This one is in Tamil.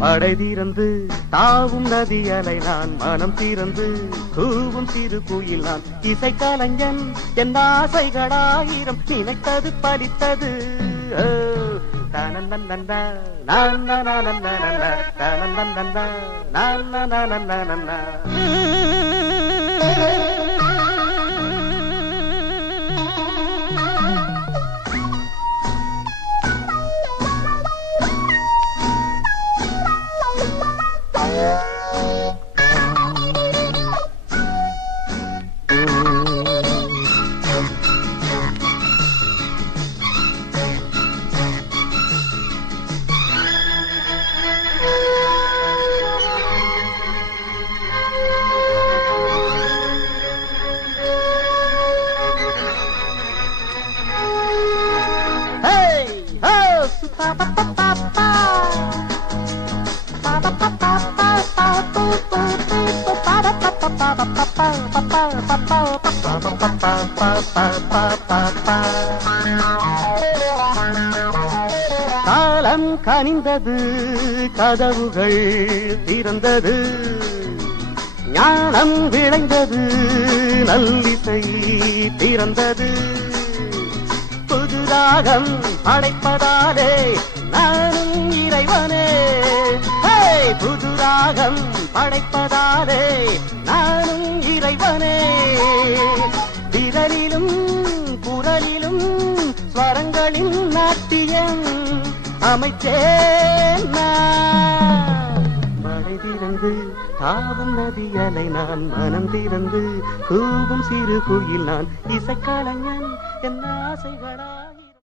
மடை தீரந்து தாவும் நதி அலை நான் மனம் தீரந்து கூவும் சிறு குயில் நான் இசை கலைஞன் என் ஆசைகளாயிரம் நினைத்தது பலித்தது தானந்தந்தா நான் நானந்தந்தா தானந்தந்தா நான் நானந்தந்தா காலம் கனிந்தது கதவுகள் திறந்தது ஞானம் விளைந்தது நல்லிசை திறந்தது புது ராகம் படைப்பதாலே நானும் இறைவனே புது ராகம் படைப்பதாலே நானும் இறைவனே விரலிலும் குரலிலும் ஸ்வரங்களின் நாட்டியம் அமைச்சேன் மழை திறந்து தாவும் நதியலை நான் மனம் திறந்து கூவும் சிறு குயில் நான் இசைக்கலைஞன் என் ஆசைகளா